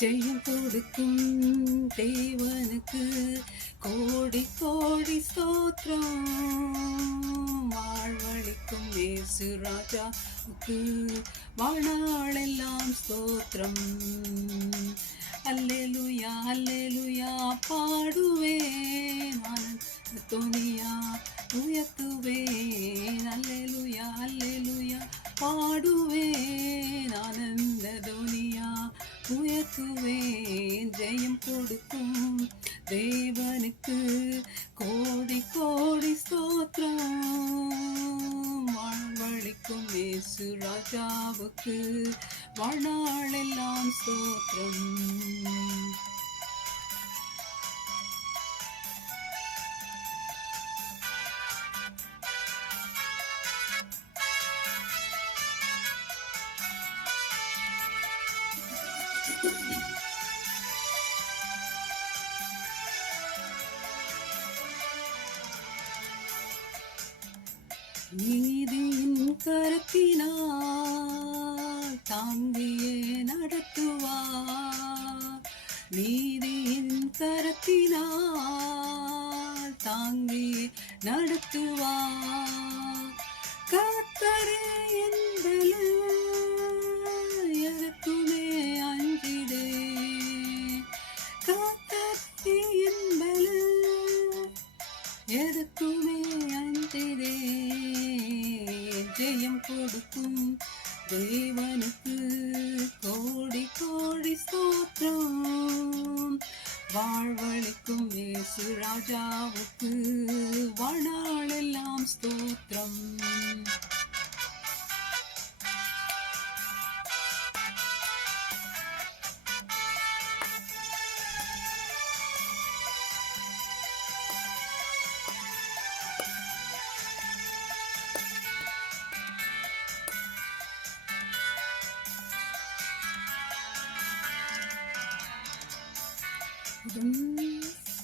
ஜெயம் கொடுக்கும் தேவனுக்கு கோடி கோடி ஸ்தோத்திரம். வாழ்வழிக்கும் இயேசு ராஜாவுக்கு வாழ்நாளெல்லாம் ஸ்தோத்திரம். அல்லேலூயா அல்லேலூயா பாடுவேன், ஆனந்த தொனியா உயர்த்துவேன். அல்லேலூயா அல்லேலூயா பாடுவேன், ஆனந்த தொனியா உயர்த்துவேன். ஜெயம் கொடுக்கும் தேவனுக்கு கோடி கோடி ஸ்தோத்திரம். வாழ்வழிக்கும் இயேசு ராஜாவுக்கு வாழ்நாளெல்லாம் ஸ்தோத்திரம். நீதியின் கரத்தினால் தாங்கியே நடத்துவார். நீதியின் கரத்தினால் தாங்கியே நடத்துவார். கர்த்தரே என்பது எதற்குமே அஞ்சிடே. கர்த்தரே என்பது எதற்குமே அஞ்சிடே. ஜெயம் கொடுக்கும் தேவனுக்கு கோடி கோடி ஸ்தோத்திரம். வாழ்வழிக்கும் இயேசு ராஜாவுக்கு வாழ்நாளெல்லாம் ஸ்தோத்திரம்.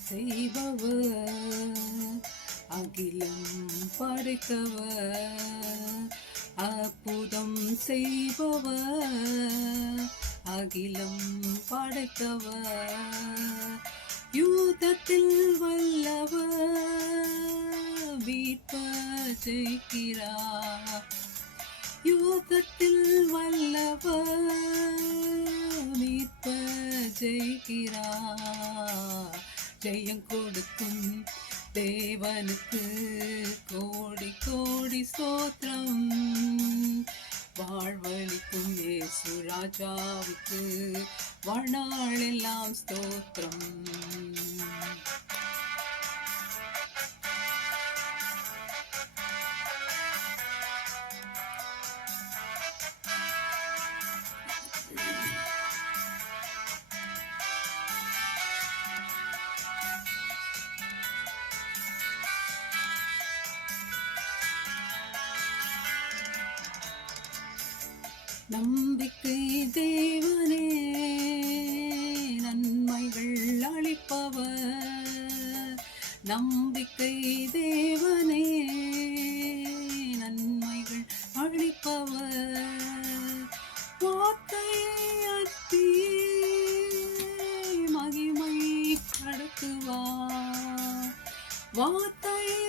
செய்பவர் அகிலம் படைத்தவர். அற்புதம் செய்பவர் அகிலம் படைத்தவர். யூதத்தில் வல்லவர் மீட்பர் ஜெயிக்கிறார். யூதத்தில் வல்லவர் மீட்பர் ஜெயிக்கிறார். ஜெயம் கொடுக்கும் தேவனுக்கு கோடி கோடி ஸ்தோத்திரம். வாழ்வழிக்கும் இயேசு ராஜாவுக்கு வாழ்நாளெல்லாம் ஸ்தோத்திரம். நம்பிக்கை தேவனே நன்மைகள் அளிப்பவர். நம்பிக்கை தேவனே நன்மைகள் அளிப்பவர். வார்த்தையை அத்தியே மகிமை கடத்துவார். வார்த்தையை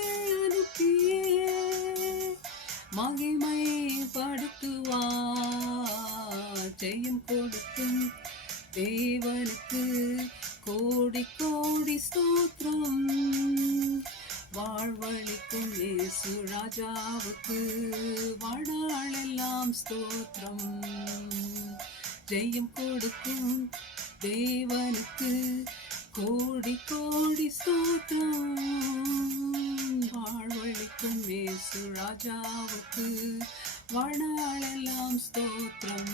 அனுப்பியே மகிமை படுத்துவார். ஜெயம் கொடுக்கும் தேவனுக்கு கோடி கோடி ஸ்தோத்திரம். வாழ்வழிக்கும் இயேசு ராஜாவுக்கு வாழ்நாளெல்லாம் ஸ்தோத்திரம். ஜெயம் கொடுக்கும் தேவனுக்கு கோடி கோடி ஸ்தோத்திரம். வாழ்வழிக்கும் இயேசு ராஜாவுக்கு வாழ்நாளெல்லாம் ஸ்தோத்திரம்.